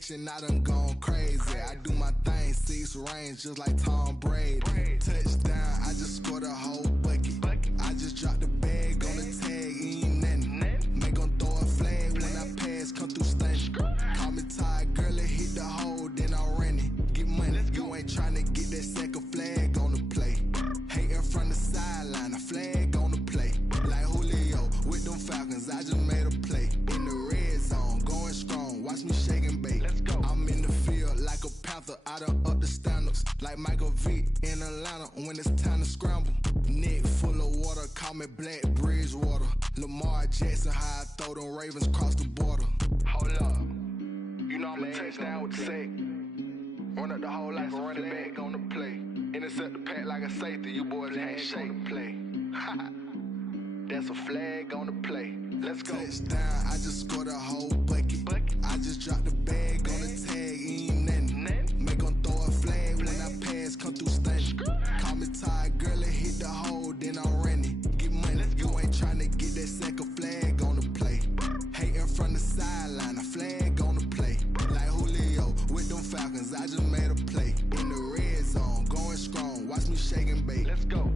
protection, I done gone crazy. I do my thing, 6 range, just like Tom Brady. Touchdown, I just scored a whole bucket. I just dropped the bag on the tag, ain't nothing. Make 'em throw a flag when I pass, come through stunning. Call me tired, girl, it hit the hole, then I ran it. Get money, you ain't tryna get that second flag on the play. Hating from the sideline, a flag on the play. Like Julio with them Falcons, I just made a play. In the red zone, going strong, watch me shake and bake. Let's go. I'm in the field like a panther, I done up the standards. Like Michael Vick in Atlanta when it's time to scramble. Neck full of water, call me Black Bridgewater. Lamar Jackson, how I throw them Ravens across the border. Hold up, you know I'm a touchdown with the sack. Run up the whole like a running back on the play. Intercept the pack like a safety, you boys ain't shake the play. That's a flag on the play. Let's go. Touchdown, I just scored a whole bucket. I just dropped the bag on the tag, ain't nothing. Make 'em throw a flag when I pass, come through stunning. Call me tired, girl, it hit the hole, then I ran it. Get money, you ain't tryna get that second flag on the play. Hating from the sideline, a flag on the play. Like Julio with them Falcons, I just made a play. In the red zone, going strong, watch me shake and bake. Let's go.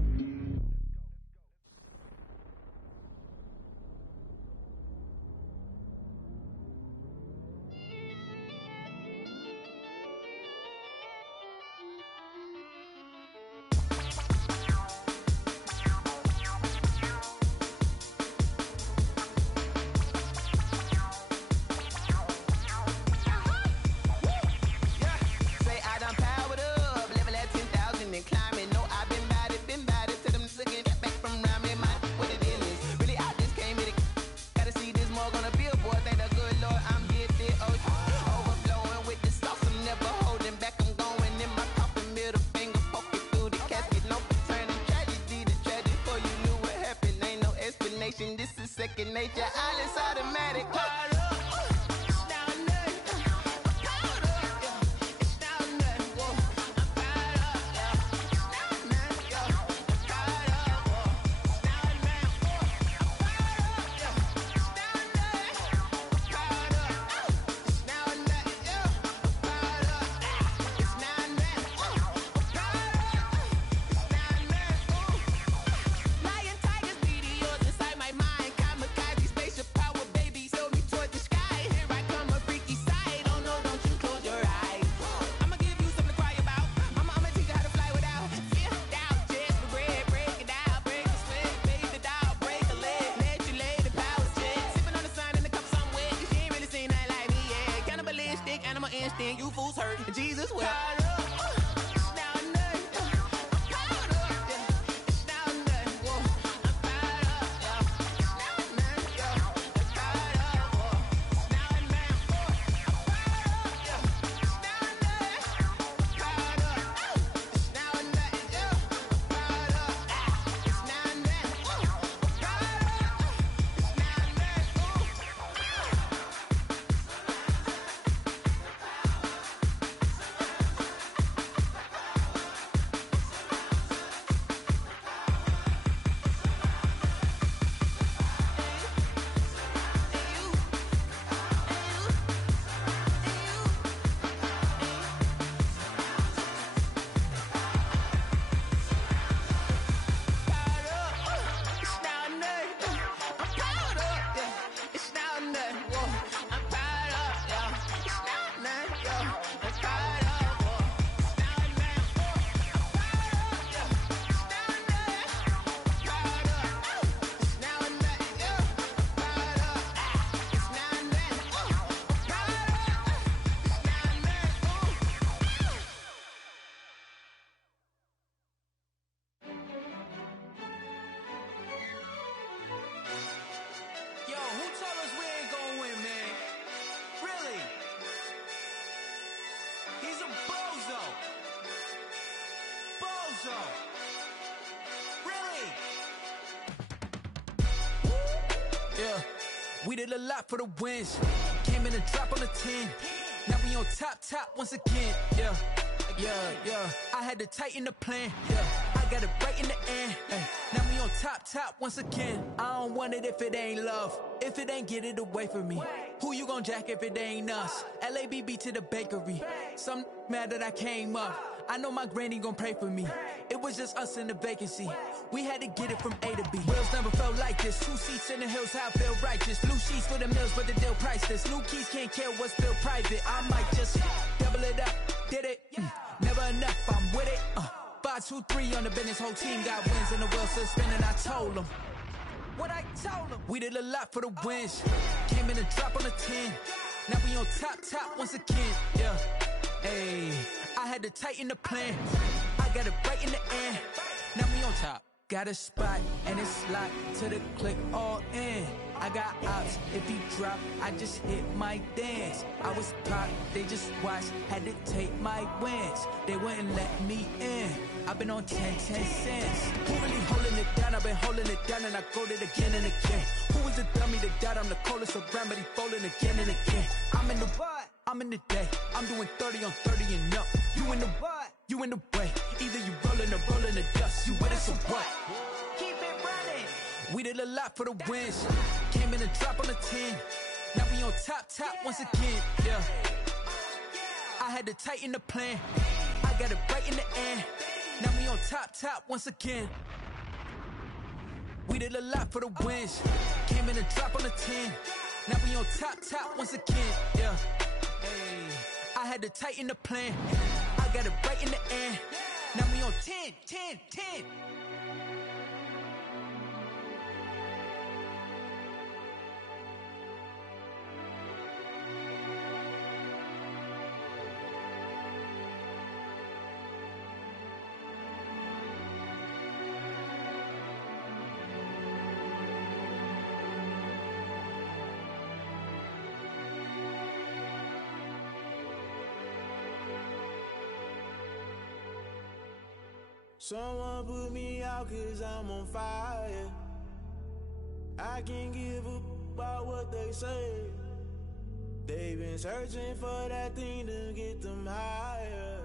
This is second nature, all is automatic. You fools hurt, Jesus will. Yeah, we did a lot for the wins. Came in a drop on the 10. Now we on top once again. Yeah. I had to tighten the plan. Yeah, I I got it right in the end. Ay, now we on top once again. I don't want it if it ain't love. If it ain't, get it away from me. Who you gon' jack if it ain't us? LABB to the bakery. Some mad that I came up. I know my granny gon' pray for me. It was just us in the vacancy. We had to get it from A to B. Wheels never felt like this. 2 seats in the hills, how I feel righteous. Blue sheets for the mills, but the deal priceless. New keys can't care what's still private. I might just double it up. Did it? Never enough, I'm with it. 5, 2, 3 on the business. Whole team got wins and the wheels still spinning. I told them what I told them. We did a lot for the wins. Came in and drop on the 10. Now we on top once again. Yeah. Hey, I had to tighten the plan. I got it right in the end. Now we on top. Got a spot and it's locked to the click all in. I got ops, if he drop, I just hit my dance. I was pop, they just watched, had to take my wins. They wouldn't let me in. I've been on 10 cents. Who really holding it down? I've been holding it down and I go it again and again. Who is the dummy that died? I'm the coldest around, but he folding again and again. I'm in the what? I'm in the day. I'm doing 30 on 30 and up. You in the what? You in the way. Either you rolling or rolling the dust. You with us or what? Keep it running. We did a lot for the wins. Came in and drop on the 10. Now we on top once again. Yeah. I had to tighten the plan. I got it right in the end. Now we on top once again. We did a lot for the wins. Came in and drop on the 10. Now we on top once again. Yeah. Hey, I had to tighten the plan. I got it right in the end. Now we on 10. Someone put me out 'cause I'm on fire. I can't give up about what they say. They've been searching for that thing to get them higher.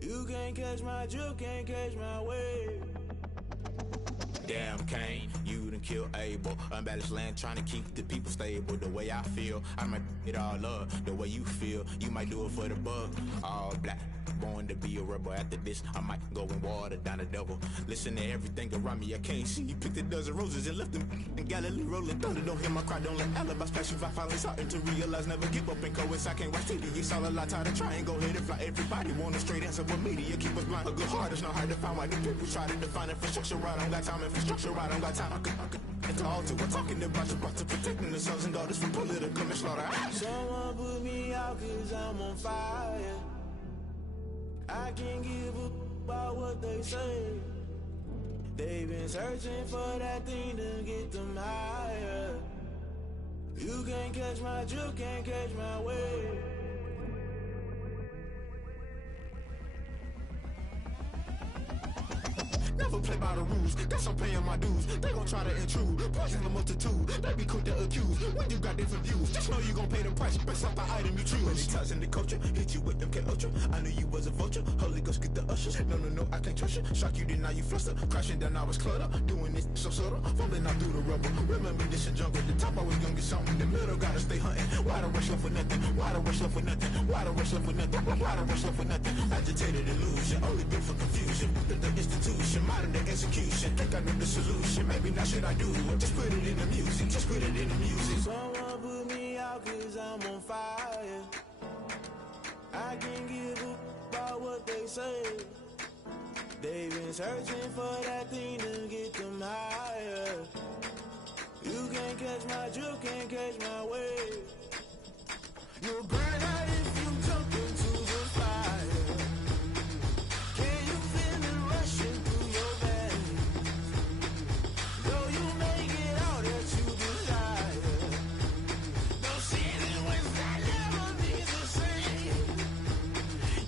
You can't catch my drift, can't catch my wave. Damn Kane, you done killed Abel. Unbalanced land trying to keep the people stable. The way I feel, I might it all up. The way you feel, you might do it for the bug. All black, born to be a rebel. After this, I might go and water down the double. Listen to everything around me, I can't see. Picked a dozen roses and left them in Galilee rolling thunder. Don't hear my cry, don't let alibis pass you. I finally starting to realize, never give up and coincide. I can't watch TV, it's all a lot. Tired of trying, go ahead and fly. Everybody want a straight answer, but media keep us blind. A good heart is not hard to find. Why the people try to define infrastructure right? I don't got time, infrastructure right, I don't got time. I could it's all to we're talking about your brother protecting the sons and daughters from political manslaughter. Someone put me out 'cause I'm on fire. I can't give up about what they say. They've been searching for that thing to get them higher. You can't catch my drift, can't catch my wave. Never play by the rules, guess I'm paying my dues. They gon' try to intrude, poison the multitude. They be quick to accuse, when you got different views. Just know you gon' pay the price, based off the item you choose. Many ties in the culture, hit you with them K-Ultra. I knew you was a vulture, Holy Ghost get the ushers. No, I can't trust you. Shock you, then now you fluster. Crashing down, I was clutter. Doing this so subtle, fumbling out through the rubble. Remember this a jungle, the top always gonna get something. In the middle, gotta stay hunting. Why the rush left for nothing? Why the rush left for nothing? Why the rush left for nothing? Why the rush left for nothing? Agitated illusion, only been for confusion. The institution, modern day execution. Think I know the solution, maybe now should I do it? Just put it in the music, just put it in the music. Someone put me out 'cause I'm on fire. I can't give up about what they say. They've been searching for that thing to get them higher. You can't catch my drift, can't catch my wave. You'll burn out if you jump into the fire. Can you feel it rushing through your veins? Though you make it out that you desire. No ceiling without never be the same.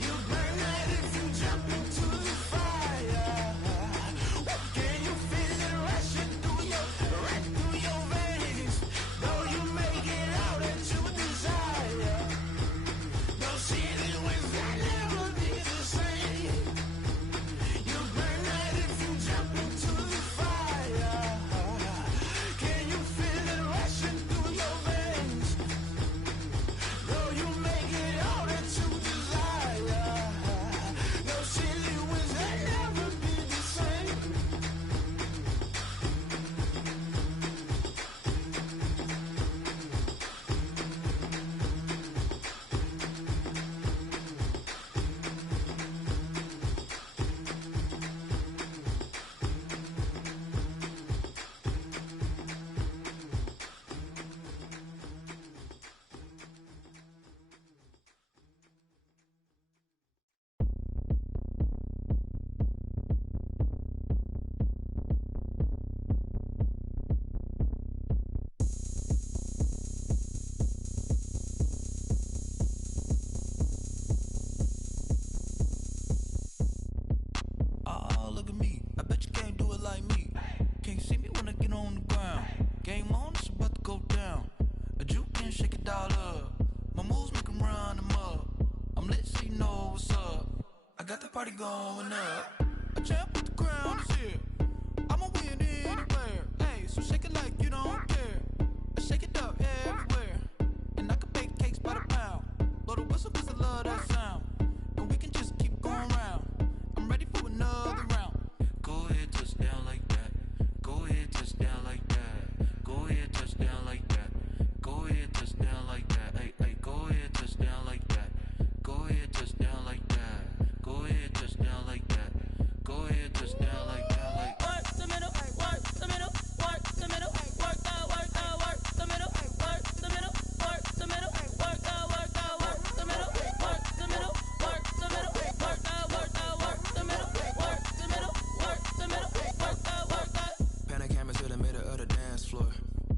You burn out if you jump into the fire. Can you feel it rushing through your veins? Though you make it out that you desire. I got the party going up. A champ with the crown is here. I'ma win anywhere. Hey, so shake it like you don't care. I shake it up everywhere. And I can bake cakes by the pound. Blow the whistle 'cause I love that sound. And we can just keep going round. I'm ready for another round. Go ahead, touch down like that. Go ahead, touch down like that. Go ahead, touch down like that. Go ahead, touch down like that. Hey, hey, go ahead, touch down like that. Go ahead, touch down like that. Go ahead, touch down like that. Go ahead, touch down like that. Like work the middle, work the middle, work the middle, work the middle, work the middle, work the middle, work the middle, work the middle, work the middle, work the middle, work the middle, work the middle, work the middle, work the. Pan the camera to the middle of the dance floor.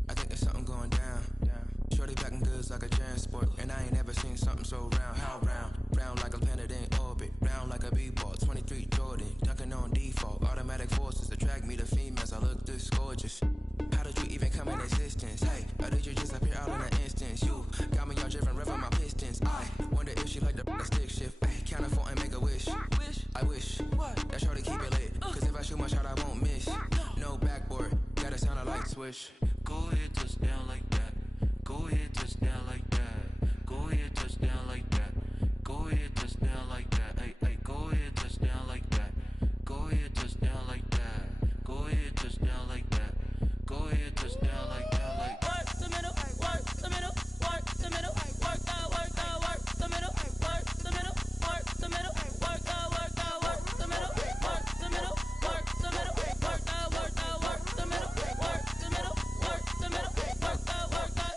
I think there's something going down. Shorty packing goods like a transport, and I ain't never seen something so round. How round? Round like a planet in orbit, round like a b-ball. 23 Jordan, dunking on default. Automatic forces attract me to females. I look this gorgeous. How did you even come in existence? Hey, or did you just appear out in an instance? You got me all driven, revving my pistons. I wonder if she like the stick shift. Ay, count her 4 and make a wish. I wish that shorty keep it lit. 'Cause if I shoot my shot, I won't miss. No backboard, gotta sound a light switch. go ahead, touch down like that. Go ahead, touch down like that. Go ahead, touch down like that. Go ahead, touch down like that. Hey, hey, go ahead, touch down like that. Go ahead, touch down like that. Go ahead, touch down like that. Go ahead, touch down like that. Like Work the middle, work the middle, work the middle, work the middle, work the middle, work the middle, work the middle, work the middle, work the middle, work the middle, work the middle, work the middle, work the middle, work the middle, work the.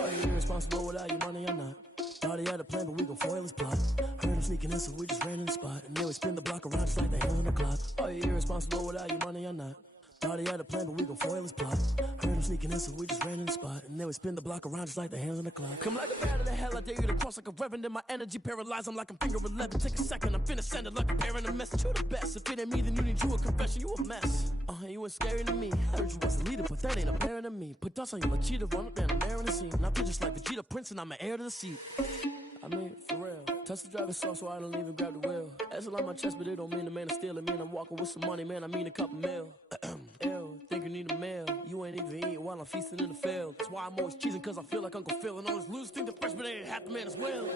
Are you irresponsible without your money or not? Thought he had a plan, but we gon' foil his plot. Heard him sneaking in, so we just ran in the spot. And then we spin the block around just like the hand on the clock. Are you irresponsible without your money or not? Thought he had a plan, but we gon' foil his plot. Heard him sneaking in, so we just ran in the spot. And then we spin the block around just like the hands on the clock. Come like a bat of the hell, I dare you to cross like a reverend. In my energy paralyzed, I'm like I'm finger 11. Take a second, I'm finna send it like a parent a message. You the best, if it ain't me, then you need you a confession. You a mess, you ain't scary to me. I heard you was a leader, but that ain't apparent to me. Put dust on you like cheetah, run up down the air in the scene. I feel just like Vegeta Prince, and I'm an heir to the seat. I mean, for real. Touch the driver's soft, so I don't even grab the wheel. That's on my chest, but it don't mean the man is stealing. Man, I'm walking with some money, man, I mean a couple mil. Ew, think you need a meal. You ain't even eating while I'm feasting in the field. That's why I'm always cheesing, 'cause I feel like Uncle Phil. And all those losers think the freshman ain't half the man as well.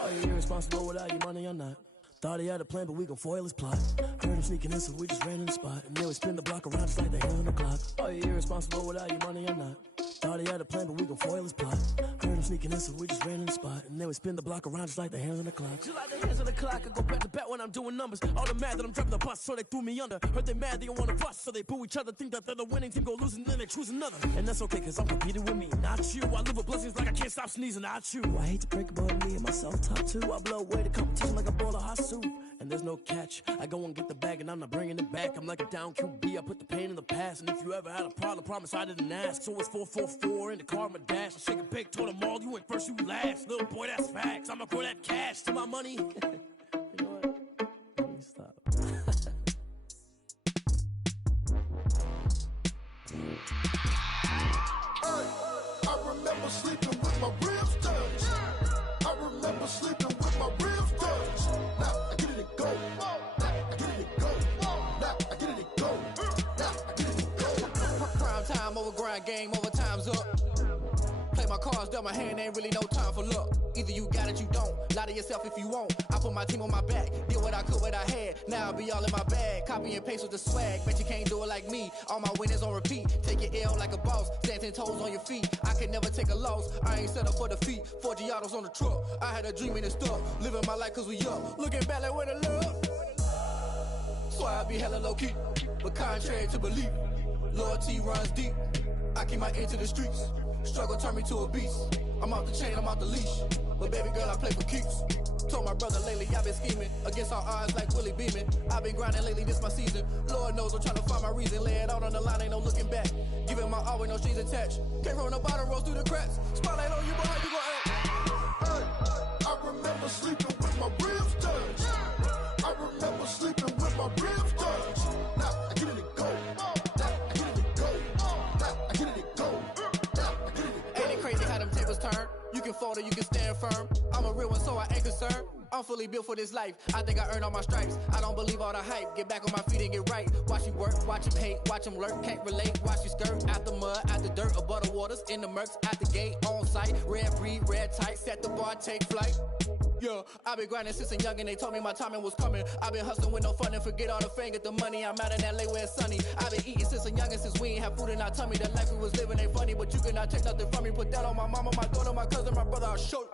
Are you irresponsible without your money or not? Thought he had a plan, but we gon' foil his plot. Heard him sneaking in, so we just ran in the spot. And then we spin the block around just like the hand on the clock. Are you irresponsible without your money or not? Thought he had a plan, but we gon' foil his plot. Heard him sneaking in, so we just ran in the spot. And then we spin the block around just like the hands on the clock. Just like the hands on the clock, I go back to back when I'm doing numbers. All the mad that I'm driving the bus, so they threw me under. Heard they mad, they don't wanna bust, so they boo each other. Think that they're the winning team, go losing, then they choose another. And that's okay, 'cause I'm competing with me, not you. I live with blessings like I can't stop sneezing, not you. I hate to break it, but me and myself top two. I blow away the competition like a bowl of hot soup. And there's no catch, I go and get the bag and I'm not bringing it back. I'm like a down QB, I put the pain in the past. And if you ever had a problem, promise I didn't ask. So it's 444 in the car, my dash. I shake a big, told them all, you ain't first, you last. Little boy, that's facts, I'ma grow that cash to my money. You know what? Let me stop. I remember sleeping with my ribs touched. I remember sleeping with my ribs touched. Now I get it go. Now I get it go. Now I get it go. Now I get it go. Prime time over grind game, over time's up. Play my cards, dealt my hand, ain't really no time for luck. Either you got it, you don't. Lie to yourself if you won't. I put my team on my back, did what I could, what I had. Now I be all in my bag, copy and paste with the swag. Bet you can't do it like me. All my winners on repeat. Take your L like a boss, stand 10 toes on your feet. I can never take a loss. I ain't set up for defeat. 4 Giottos on the truck. I had a dream and it's stuck. Living my life 'cause we up. Looking back like where the love. So I be hella low key, but contrary to belief, loyalty runs deep. I keep my ear to the streets. Struggle turned me to a beast. I'm off the chain, I'm off the leash. But baby girl, I play for keeps. Told my brother lately, I've been scheming against all odds like Willie Beeman. I've been grinding lately, this my season. Lord knows I'm trying to find my reason. Lay it out on the line, ain't no looking back. Giving my all with no strings attached. Came from the bottom, rose through the cracks. Spotlight on you, boy, how you gon' act? I remember sleeping with my ribs touched. falter, you can stand firm. I'm a real one, so I ain't concerned. I'm fully built for this life. I think I earned all my stripes. I don't believe all the hype. Get back on my feet and get right. Watch you work, watch him hate, watch him lurk. Can't relate, watch you skirt. Out the mud, out the dirt, above the waters, in the murks, out the gate, on site. Red breed, red tight, set the bar, take flight. Yeah, I been grinding since a young and they told me my timing was coming. I been hustling with no fun and forget all the fame, get the money. I'm out in LA where it's sunny. I been eating since a young and since we ain't have food in our tummy. The life we was living ain't funny, but you cannot take nothing from me. Put that on my mama, my daughter, my cousin, my brother, I'll show you.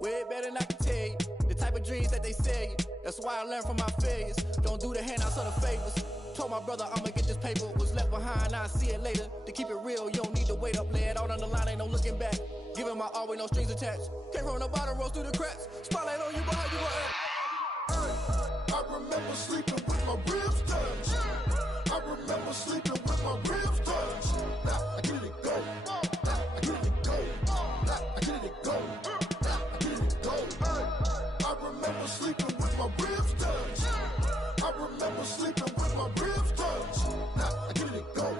Way better than I can tell you. The type of dreams that they sell you. That's why I learned from my failures. Don't do the handouts or the favors. Told my brother I'ma get this paper. Was left behind, I'll see it later. To keep it real, you don't need to wait up. Lay it out on the line, ain't no looking back. Giving my all with no strings attached. Came from the bottom, rose through the cracks. Spotlight on you, but how you gon' act? I remember sleeping with my ribs touched. I remember sleeping with my ribs touched. Now I get it go. Now I get it go. Now I get it go. Now I get it go. I remember sleeping with my ribs touched. I remember sleeping with my ribs touched. Now I get it go.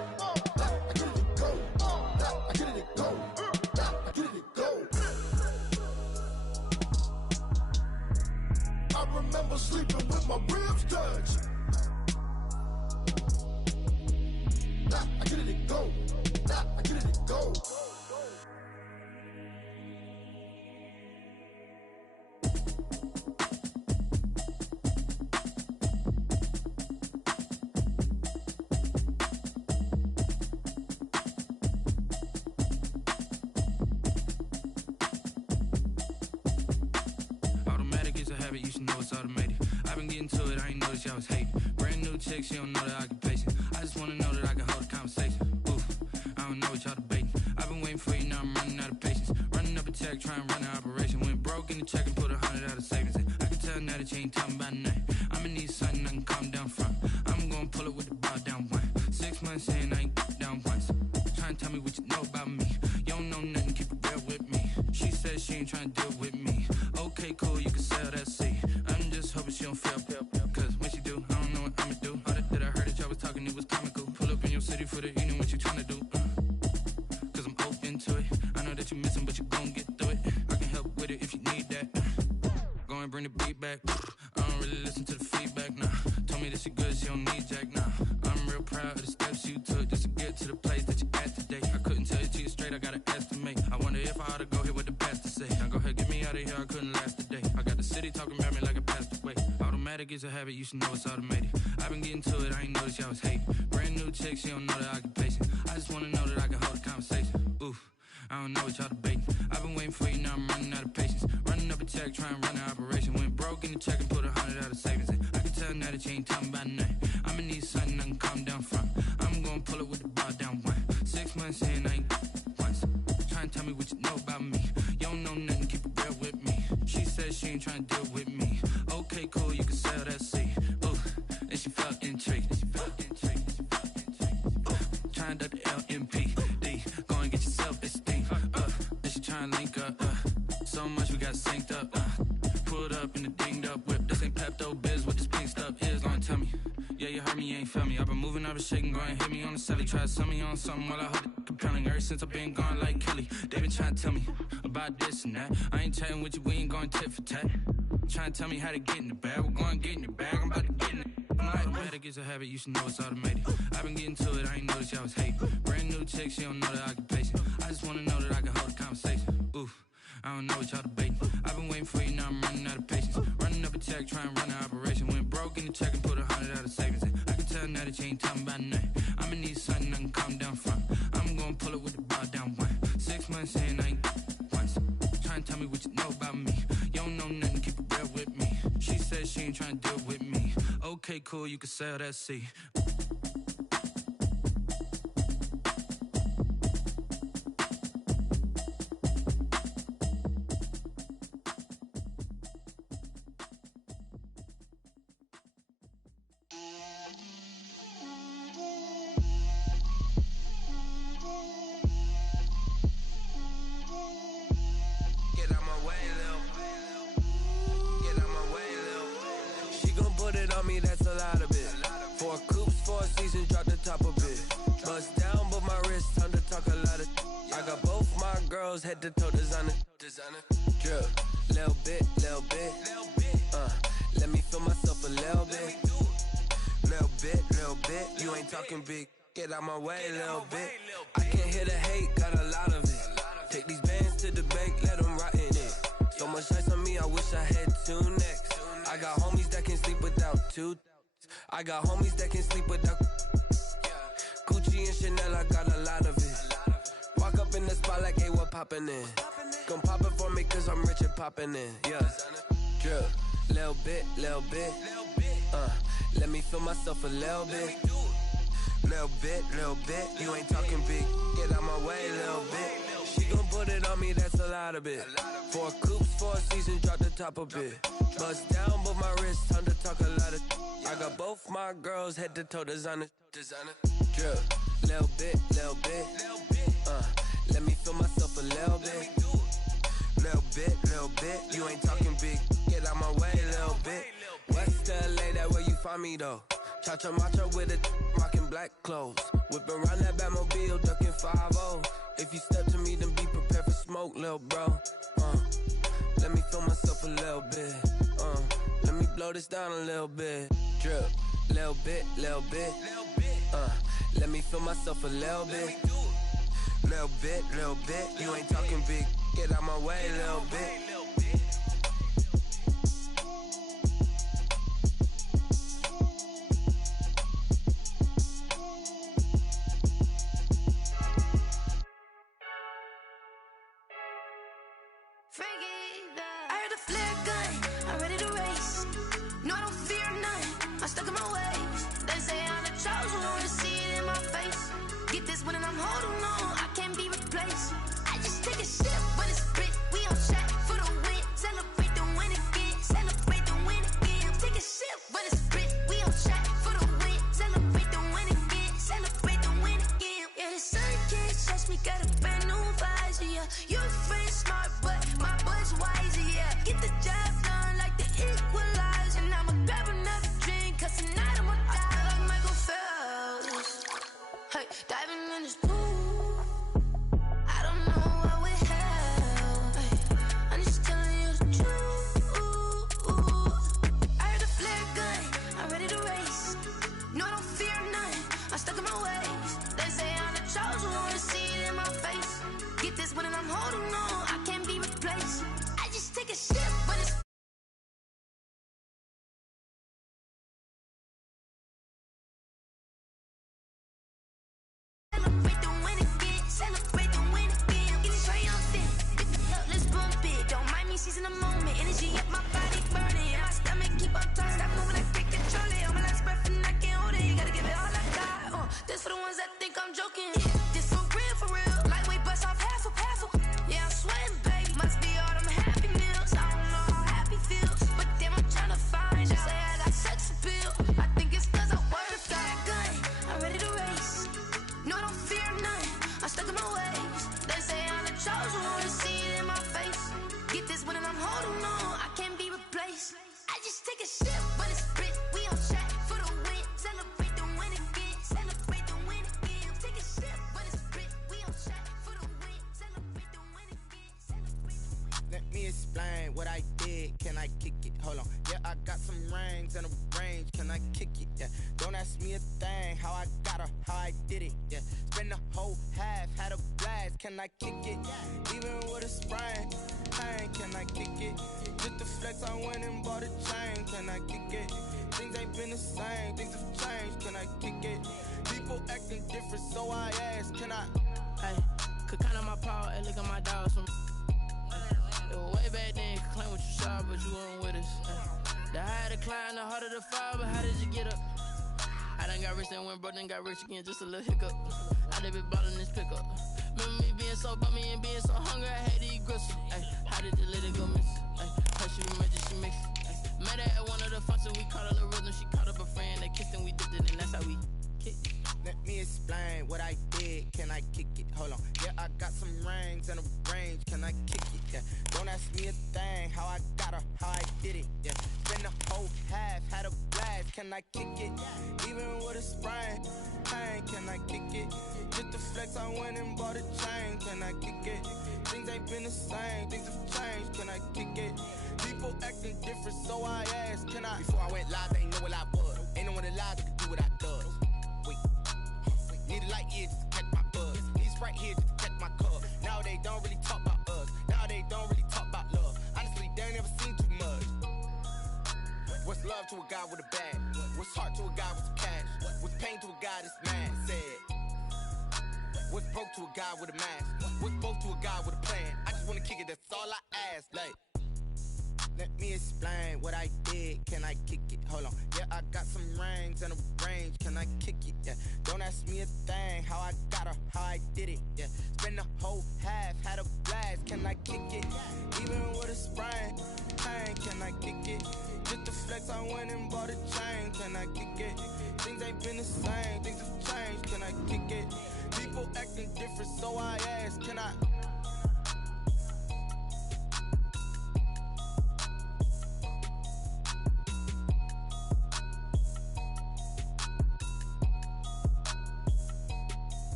Now I get it go. Now I get it go. Now I get it go. I remember sleeping with my ribs touched. Now I get it go. Now I get it go. You should know it's automated. I've been getting to it, I ain't noticed y'all was hating. Brand new chick, she don't know the occupation. I just wanna know that I can hold a conversation. Oof, I don't know what y'all debating. I've been waiting for you, now I'm running out of patience. Running up a check, trying to run an operation. Went broke in the check and put 100 out of savings in. I can tell now that you ain't talking about nothing. I'ma need something I can calm down from. I'm gonna pull it with the bar down one. 6 months in, I ain't down once. Trying to tell me what you know about me. You don't know nothing, keep it real with me. She said she ain't trying to deal with me. Okay, cool, you can sell that seat. I'm just hoping she don't fail. Cause when she do, I don't know what I'ma do. All that I heard that y'all was talking, it was comical. Pull up in your city for the evening, what you tryna do? Cause I'm open to it. I know that you missing, but you gon' get through it. I can help with it if you need that. Go and bring the beat back. I don't really listen to the feedback, nah. Told me that she good, she don't need jack, nah. I'm real proud of the steps you took just to get to the place that you at today. I couldn't tell you to you straight, I gotta estimate. I wonder if I ought to go here with the pastor say. Now go ahead, get me out of here, I couldn't last a day. I got the city talking about me like I passed away. Automatic is a habit, you should know it's automated. I've been getting to it, I ain't noticed y'all was hating. Brand new chick, she don't know the occupation. I just wanna know that I can hold a conversation. Oof, I don't know what y'all debating. I've been waiting for you, now I'm running out of patience. Running up a check, trying to run an operation. Went broke in the check and put 100 out of savings in. I can tell now that you ain't talking about nothing. I'ma need something I can calm down from. I'm gonna pull it with the bar down one. 6 months in, I ain't once. Trying to tell me what you know about me. You don't know nothing, keep it real with me. She said she ain't trying to deal with me. Okay, cool, you can sell that seat. Ooh, and she felt intrigued. Trying to the LMPD. Go and get your self-esteem. And she trying to link up. So much we got synced up. Pulled up in the dinged up whip. This ain't Pepto-Biz, what this pink stuff is. Gonna tell me. Yeah, you heard me, you ain't felt me. I've been moving, I've been shaking, go and hit me on the celly. Try to sell me on something while I hold it compelling. Ever since I've been gone like Kelly, they been trying to tell me about this and that. I ain't chatting with you, we ain't going tit for tat. Trying to tell me how to get in the bag. We're going to get in the bag, I'm about to get in it. Automatic is a habit, you should know it's automated. I've been getting to it, I ain't noticed y'all was hating. Brand new chick, she don't know the occupation. I just wanna know that I can hold a conversation. Oof, I don't know what y'all debating. I've been waiting for you, now I'm running out of patience. Running up a check, trying to run an operation. Went broke in the check and put 100 out of savings in. I can tell now that you ain't talking about nothing. I'ma need something I can calm down from. I'm gonna pull it with the bar down one. 6 months in, I ain't once. Trying to tell me what you know about me. You don't know nothing, keep it real with me. She said she ain't trying to deal with me. Okay, cool, you can sell that seat. Head to toe designer. Designer. Drip, little bit. Let me feel myself a little bit. Little bit. You ain't talking big. Get out my way, little bit. I can't hear the hate, got a lot of it. Take these bands to the bank, let them rot in it. So much ice on me, I wish I had two necks. I got homies that can sleep without two. I got homies that can sleep without Gucci and Chanel, I got a lot of it. Walk up in the spot like, hey, what poppin' in? Gon' pop it for me cause I'm rich and poppin' in, yeah. Drip, little bit. Let me feel myself a little bit. Little bit. You ain't talking big. Get out my way, little bit. She gon' put it on me, that's a lot of it. 4 coops, 4 seasons, drop the top a bit. Bust down, but my wrist, time to talk a lot of. I got both my girls head to toe designer. Drip, little bit. Let me feel myself a little bit. Little bit. You ain't talking big. Get out my way, little bit. West LA, that where you find me though. Cha-cha matcha with it, rockin' black clothes. Whip around that Batmobile, ducking 5-0. If you step to me, then be prepared for smoke, lil' bro. Let me feel myself a little bit. Let me blow this down a little bit. Drip, little bit. Let me feel myself a little bit. Little bit. You ain't talking big. Get out my way, little bit. I heard a flare gun, I'm ready to race. No, I don't fear none, I'm stuck in my ways. They say I'm the chosen one, to see it in my face. Get this one and I'm holding on, I can't be replaced. I just take a sip when it's spit, we on track for the win. Celebrate the win again, celebrate the win again. Take a sip when it's spit, we on track for the win. Celebrate the win again, celebrate the win again. Yeah, the sun can't touch me, got a brand new visor, yeah. You're friend smart, but my boy's wiser, yeah. Get the job done like the equalizer. And I'ma grab another drink, cause tonight I'ma die like Michael Phelps. Hey, diving in this pool, I don't know what would help. Hey, I'm just telling you the truth. I heard a flare gun, I'm ready to race. No, I don't fear none, I'm stuck in my ways. They say I'm the chosen one, to see it in my face. Get this one and I'm holding on, I can't be replaced. I just take a sip, but it's celebrate the win again, celebrate the win again. Get it triumphant, let's bump it. Don't mind me seizing the moment, energy up my body burning. And my stomach keep on tossed, stop moving, I can't control it. On my last breath and I can't hold it, you gotta give it all I got. This for the ones that think I'm joking. This for real. Lightweight bust off half a. Yeah, I'm sweating, babe. Must be all them happy meals. I don't know how happy feels, but damn, I'm trying to find out. Say I got sex appeal. I think it's cause I work that gun. I'm ready to race. No, I don't fear none. I'm stuck in my ways. They say I'm the chosen one, to see it in my face. Get this one and I'm holding on, I can't be replaced. I just take a sip, but it's spit. We on track for the win. Celebrate the win again. Celebrate the win again. Take a sip, but it's spit. We on track for the win. Celebrate the win again. Celebrate. Let me explain what I did. Can I kick it? Hold on. Yeah, I got some rings and a range. Can I kick it? Yeah. Don't ask me a thing. How I got her, how I did it. Yeah. Spend the whole half, had a blast. Can I kick it? Even with a sprain. Hey, can I kick it? Just the flex, I went and bought a chain. Can I kick it? Things ain't been the same. Things have changed. Can I kick it? People acting different, so I ask. Can I? Hey, could count on my power and look at my dogs from. It was way back then, could claim what you saw, but you weren't with us. The higher the climb, the harder the fall, but how did you get up? I done got rich and went broke, then got rich again, just a little hiccup. I done been ballin' this pickup. Remember me being so bummy and being so hungry, I had to eat gristle. Ay, how did the lady go miss? How she remembered she mixed. Met her at one of the functions, we caught a little rhythm. She caught up a friend, they kissed and we dipped it, and that's how we kicked. Let me explain what I did. Can I kick it? Hold on. Yeah, I got some rings and a range. Can I kick it? yeah. Don't ask me a thing, how I got her, how I did it, yeah. Spend the whole half, had a blast, can I kick it? Even with a sprain, pain, can I kick it? Just to flex, I went and bought a chain, can I kick it? Things ain't been the same, things have changed, can I kick it? People acting different, so I asked, can I? Before I went live, they ain't know what I was. Ain't no one alive that could do what I does. Wait, need a light year just to catch my buzz. Need Sprite here just to catch my cup. Now they don't really talk about us. Now they don't really talk about love. Honestly, they ain't never seen too much. What's love to a guy with a bag? What's heart to a guy with some cash? What's pain to a guy that's mad? Said. What's broke to a guy with a mask? What's both to a guy with a plan? I just wanna kick it, that's all I ask. Like, let me explain what I did. Can I kick it? Hold on. Yeah, I got some rings and a range. Can I kick it? Yeah. Don't ask me a thing. How I got her, how I did it. Yeah. Spend the whole half, had a blast. Can I kick it? Even with a sprain, pain. Can I kick it? Just to flex, I went and bought a chain. Can I kick it? Things ain't been the same. Things have changed. Can I kick it? People acting different, so I ask. Can I?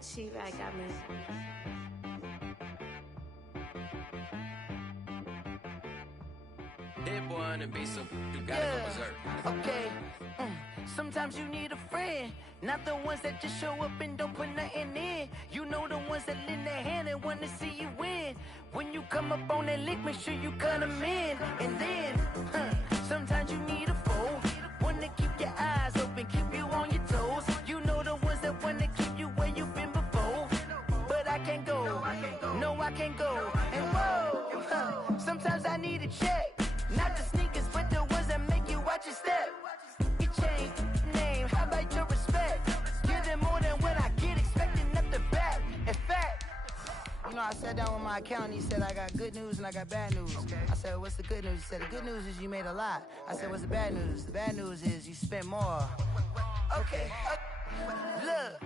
She right got me. Dead boy on the beat, so you gotta go berserk. Okay. Sometimes you need a friend, not the ones that just show up and don't put nothing in. You know the ones that lend their hand and want to see you win. When you come up on that lick, make sure you cut them in. And then, sometimes you need a foe, one to keep your eyes open, keep you on your toes. You know the ones that want to keep you where you've been before. But I can't go, no I can't go. And whoa, sometimes I need a check, not the sneakers, but the ones that make you watch your step. Your chain, name, how about your respect? Give them more than what I get, expecting up the back. In fact, you know, I sat down with my accountant, he said I got good news and I got bad news. I said, what's the good news? He said, the good news is you made a lot. I said, what's the bad news? The bad news is you spent more. Okay. Look,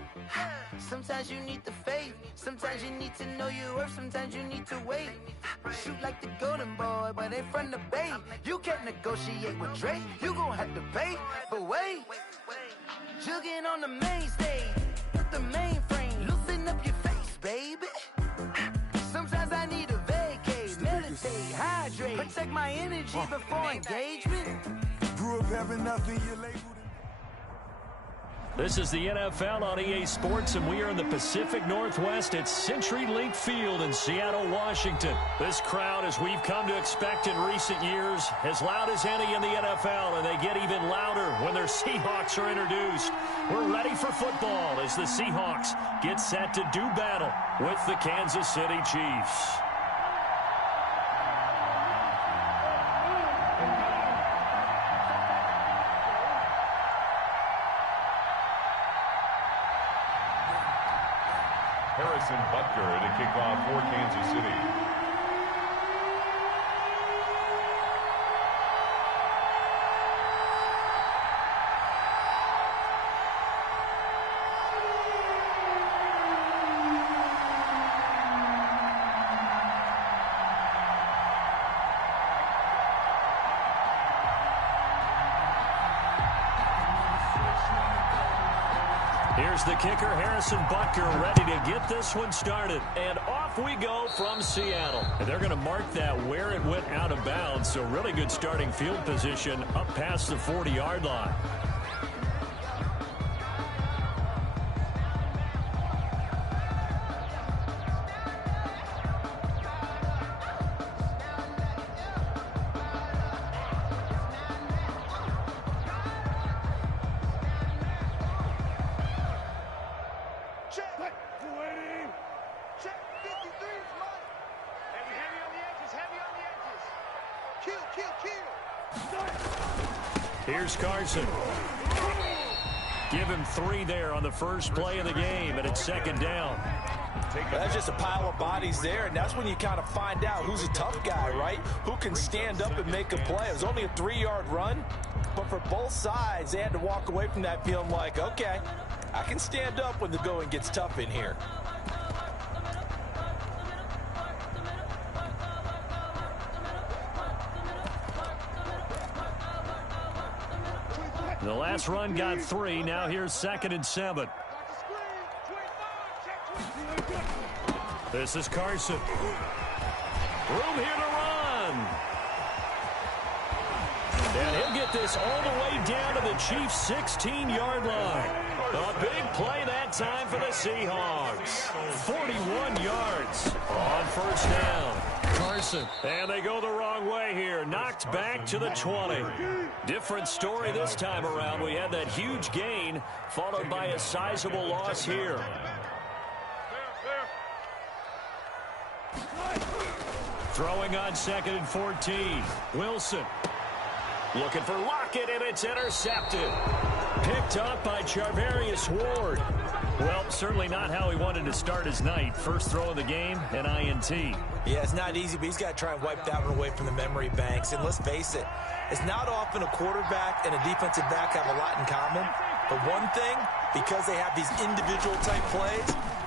sometimes you need the faith, sometimes you need to know your worth, sometimes you need to wait. Shoot like the golden boy, but they from the bay. You can't negotiate with Drake, you gon' have to pay. But wait, jugging on the main stage, with the mainframe, loosen up your face, baby. Sometimes I need a vacate, meditate, hydrate, protect my energy before engagement. Grew up having nothing, you labeled. This is the NFL on EA Sports, and we are in the Pacific Northwest at CenturyLink Field in Seattle, Washington. This crowd, as we've come to expect in recent years, as loud as any in the NFL, and they get even louder when their Seahawks are introduced. We're ready for football as the Seahawks get set to do battle with the Kansas City Chiefs. Butker to kick off for Kansas City. Here's the kicker, Harrison Butker, ready to get this one started. And off we go from Seattle. And they're going to mark that where it went out of bounds. So really good starting field position up past the 40-yard line. Here's Carson. Give him 3 there on the first play of the game, and it's second down. That's just a pile of bodies there, and that's when you kind of find out who's a tough guy, right? Who can stand up and make a play. It was only a 3-yard run, but for both sides, they had to walk away from that feeling like, okay, I can stand up when the going gets tough in here. The last run got 3. Now here's 2nd and 7. This is Carson. Room here to run. And he'll get this all the way down to the Chiefs' 16-yard line. A big play that time for the Seahawks. 41 yards on first down. Carson. And they go the wrong way here. Knocked back to the 20. Different story this time around. We had that huge gain followed by a sizable loss here. Throwing on 2nd and 14. Wilson. Looking for Lockett, and it's intercepted. Picked up by Charvarius Ward. Well, certainly not how he wanted to start his night. First throw of the game, an INT. Yeah, it's not easy, but he's got to try and wipe that one away from the memory banks. And let's face it, it's not often a quarterback and a defensive back have a lot in common. But one thing, because they have these individual type plays,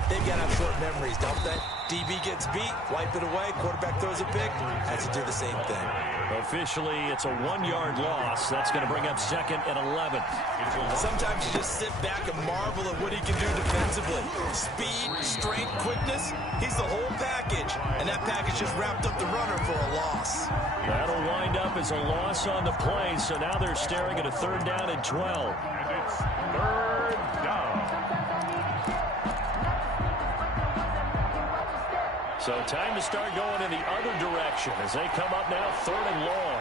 they've got to have short memories, don't they? DB gets beat, wipe it away, quarterback throws a pick, has to do the same thing. Officially, it's a 1-yard loss. That's going to bring up 2nd and 11. Sometimes you just sit back and marvel at what he can do defensively. Speed, strength, quickness, he's the whole package. And that package just wrapped up the runner for a loss. That'll wind up as a loss on the play, so now they're staring at a 3rd down and 12. And it's 3rd down. So time to start going in the other direction as they come up now 3rd and long.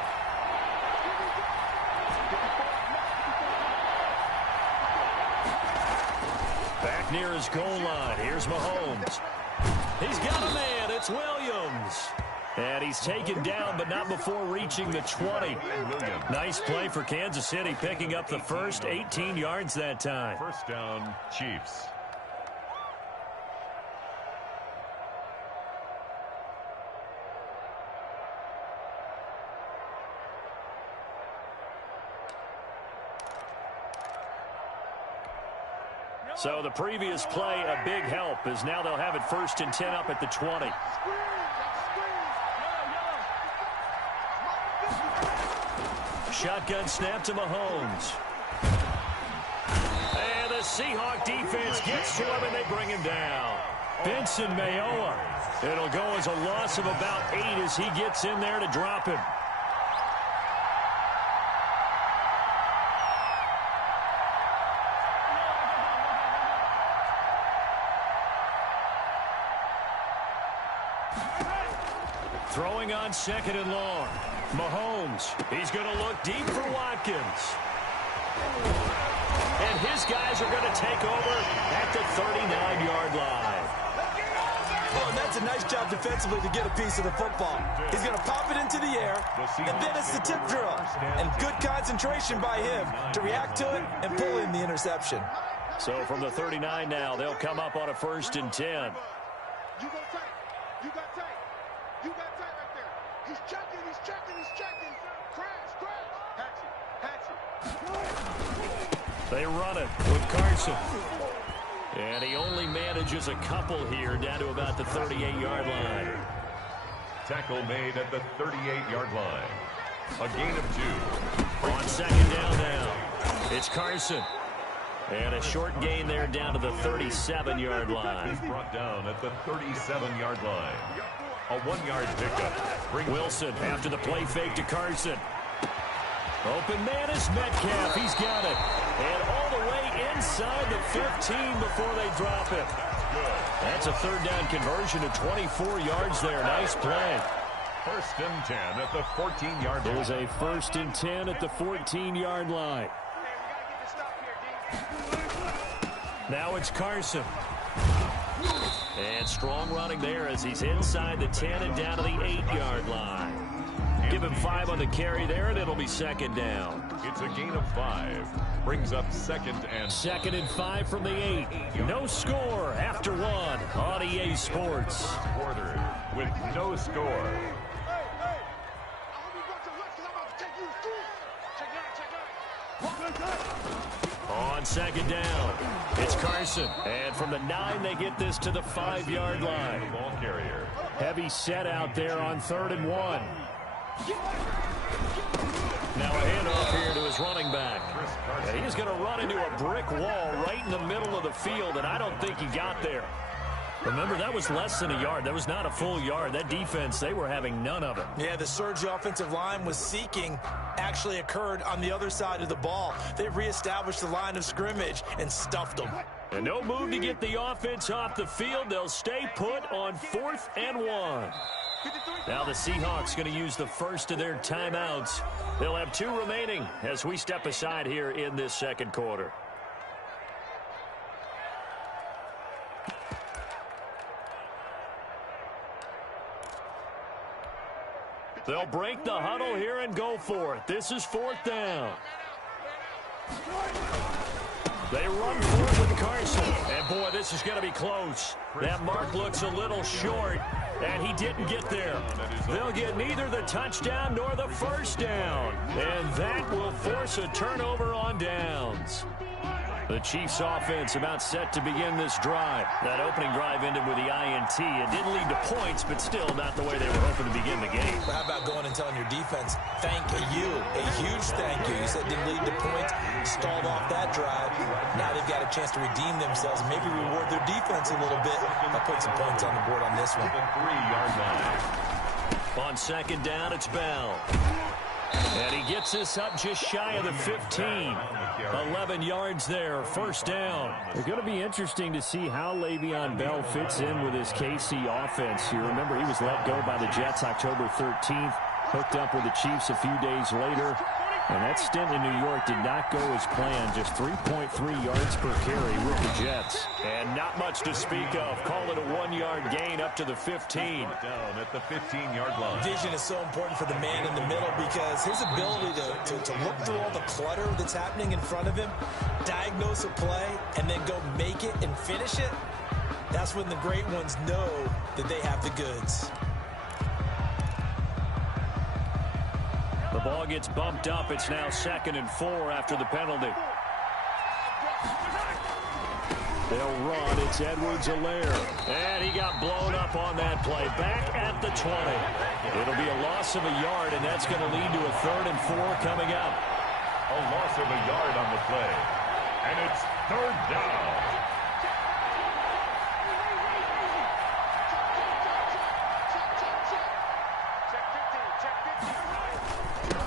Back near his goal line. Here's Mahomes. He's got a man. It's Williams. And he's taken down, but not before reaching the 20. Nice play for Kansas City, picking up the first 18 yards that time. First down, Chiefs. So the previous play, a big help, as now they'll have it 1st and 10 up at the 20. Shotgun snap to Mahomes. And the Seahawk defense gets to him, and they bring him down. Benson Mayowa. It'll go as a loss of about 8 as he gets in there to drop him. Throwing on 2nd and long. Mahomes. He's going to look deep for Watkins. And his guys are going to take over at the 39-yard line. Oh, and that's a nice job defensively to get a piece of the football. He's going to pop it into the air, and then it's the tip drill. And good concentration by him to react to it and pull in the interception. So from the 39 now, they'll come up on a 1st and 10. You got tight. You got tight. You got tight right there. He's checking, he's checking, he's checking. Crash, crash. Hatchet, hatchet. They run it with Carson. And he only manages a couple here down to about the 38-yard line. Tackle made at the 38-yard line. A gain of 2. On 2nd down now, it's Carson. And a short gain there down to the 37-yard line. Is brought down at the 37-yard line. A 1-yard pickup. Wilson after the play fake to Carson. Open man is Metcalf. He's got it. And all the way inside the 15 before they drop it. That's a 3rd down conversion to 24 yards there. Nice play. 1st and 10 at the 14-yard line. It was a 1st and 10 at the 14-yard line. Now it's Carson. And strong running there as he's inside the 10 and down to the 8-yard line. give him 5 on the carry there, and it'll be second down. It's a gain of 5. Brings up second and 5 from the 8. No score after 1 on EA Sports. Quarter with no score. On second down, it's Carson. And from the 9, they get this to the 5-yard line. Ball carrier. Heavy set out there on 3rd and 1. Now a handoff here to his running back. And he's going to run into a brick wall right in the middle of the field, and I don't think he got there. Remember, that was less than a yard. That was not a full yard. That defense, they were having none of it. Yeah, the surge the offensive line was seeking actually occurred on the other side of the ball. They reestablished the line of scrimmage and stuffed them. And no move to get the offense off the field. They'll stay put on 4th and 1. Now the Seahawks going to use the first of their timeouts. They'll have 2 remaining as we step aside here in this second quarter. They'll break the huddle here and go for it. This is 4th down. They run for it with Carson. And, boy, this is going to be close. That mark looks a little short, and he didn't get there. They'll get neither the touchdown nor the first down. And that will force a turnover on downs. The Chiefs' offense about set to begin this drive. That opening drive ended with the INT. It didn't lead to points, but still not the way they were hoping to begin the game. How about going and telling your defense, thank you, a huge thank you. You said didn't lead to points, stalled off that drive. Now they've got a chance to redeem themselves, maybe reward their defense a little bit by putting some points on the board on this one. The 3-yard line. On second down, it's Bell. And he gets this up just shy of the 15. 11 yards there, first down. It's going to be interesting to see how Le'Veon Bell fits in with his KC offense. You remember he was let go by the Jets October 13th, hooked up with the Chiefs a few days later. And that stint in New York did not go as planned. Just 3.3 yards per carry with the Jets. And not much to speak of. Call it a 1-yard gain up to the 15. Down at the 15-yard line. Vision is so important for the man in the middle because his ability to look through all the clutter that's happening in front of him, diagnose a play, and then go make it and finish it, that's when the great ones know that they have the goods. The ball gets bumped up. It's now 2nd and 4 after the penalty. They'll run. It's Edwards-Helaire. And he got blown up on that play. Back at the 20. It'll be a loss of a yard, and that's going to lead to a 3rd and 4 coming up. A loss of a yard on the play. And it's 3rd down.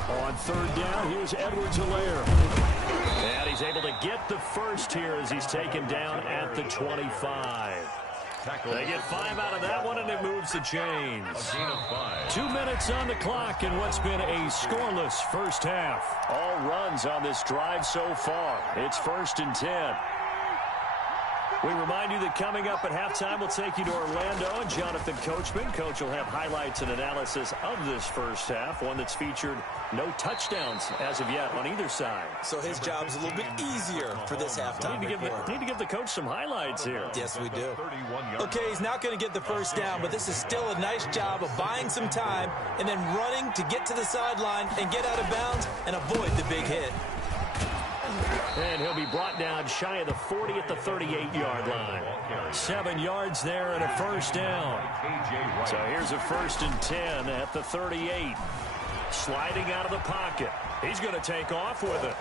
On 3rd down, here's Edwards-Helaire. And he's able to get the first here as he's taken down at the 25. They get 5 out of that one, and it moves the chains. 2 minutes on the clock in what's been a scoreless first half. All runs on this drive so far. It's 1st and 10. We remind you that coming up at halftime, we'll take you to Orlando and Jonathan Coachman. Coach will have highlights and analysis of this first half, one that's featured no touchdowns as of yet on either side. So his job's a little bit easier for this halftime report. Need to give the coach some highlights here. Yes, we do. Okay, he's not going to get the first down, but this is still a nice job of buying some time and then running to get to the sideline and get out of bounds and avoid the big hit. And he'll be brought down shy of the 40 at the 38-yard line. 7 yards there and a first down. So here's a 1st and 10 at the 38. Sliding out of the pocket. He's going to take off with it.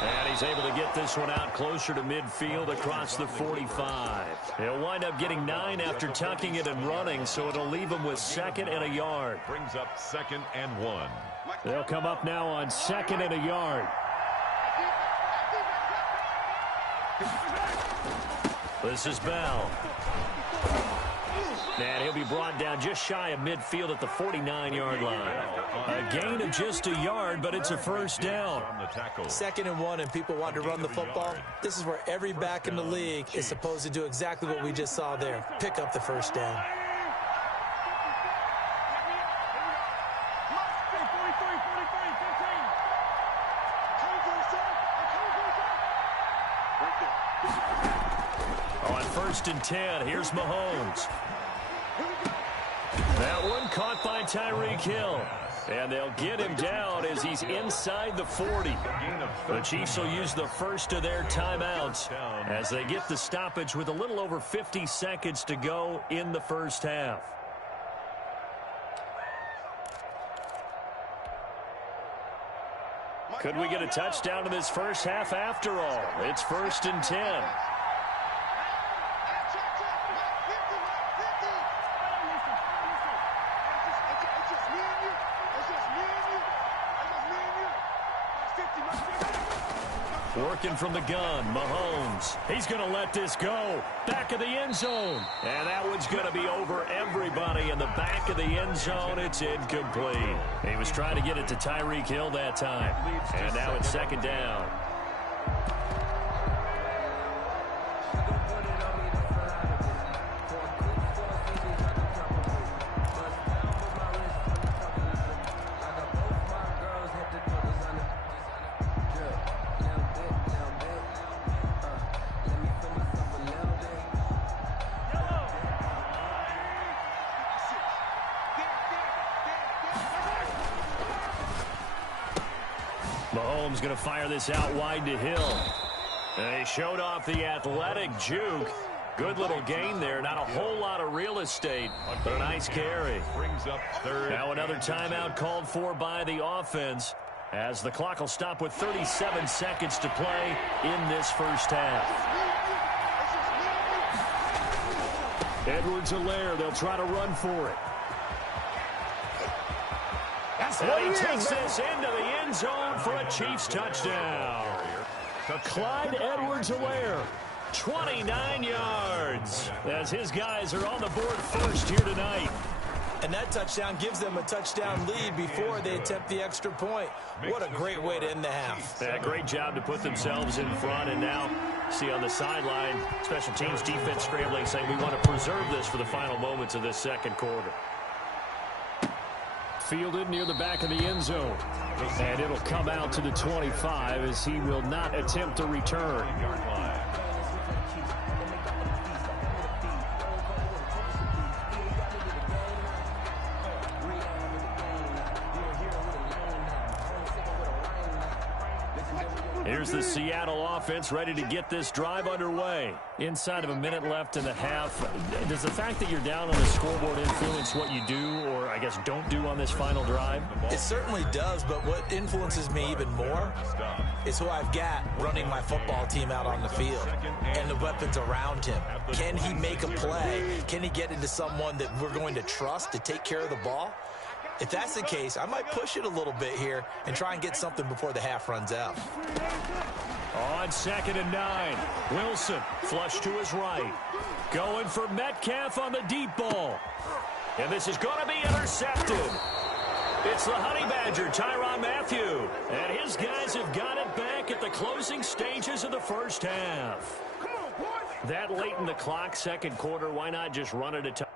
And he's able to get this one out closer to midfield across the 45. He'll wind up getting 9 after tucking it and running, so it'll leave him with 2nd and a yard. Brings up 2nd and 1. They'll come up now on 2nd and a yard. This is Bell. And he'll be brought down just shy of midfield at the 49-yard line. A gain of just a yard, but it's a first down. 2nd and 1, and people want to run the football. This is where every back in the league is supposed to do exactly what we just saw there. Pick up the first down. On 1st and 10, here's Mahomes. That one caught by Tyreek Hill. And they'll get him down as he's inside the 40. The Chiefs will use the first of their timeouts as they get the stoppage with a little over 50 seconds to go in the first half. Could we get a touchdown in this first half after all? It's 1st and 10. Working from the gun, Mahomes. He's going to let this go. Back of the end zone. And that one's going to be over everybody in the back of the end zone. It's incomplete. He was trying to get it to Tyreek Hill that time. And now it's 2nd down. Mahomes going to fire this out wide to Hill. And he showed off the athletic juke. Good little gain there. Not a whole lot of real estate, but a nice carry. Brings up 3rd. Now another timeout called for by the offense as the clock will stop with 37 seconds to play in this first half. Edwards-Helaire, they'll try to run for it. And he takes this into the end zone for a Chiefs touchdown. Clyde Edwards-Helaire, 29 yards, as his guys are on the board first here tonight. And that touchdown gives them a touchdown lead before they attempt the extra point. What a great way to end the half. Yeah, great job to put themselves in front, and now see on the sideline, special teams defense scrambling, saying we want to preserve this for the final moments of this second quarter. Fielded near the back of the end zone. And it'll come out to the 25 as he will not attempt a return. Here's the Seattle offense ready to get this drive underway. Inside of a minute left in the half. Does the fact that you're down on the scoreboard influence what you do, or I guess don't do on this final drive? It certainly does, but what influences me even more is who I've got running my football team out on the field and the weapons around him. Can he make a play? Can he get into someone that we're going to trust to take care of the ball? If that's the case, I might push it a little bit here and try and get something before the half runs out. On 2nd and 9, Wilson flush to his right. Going for Metcalf on the deep ball. And this is going to be intercepted. It's the Honey Badger, Tyrann Mathieu. And his guys have got it back at the closing stages of the first half. That late in the clock, second quarter, why not just run it a time?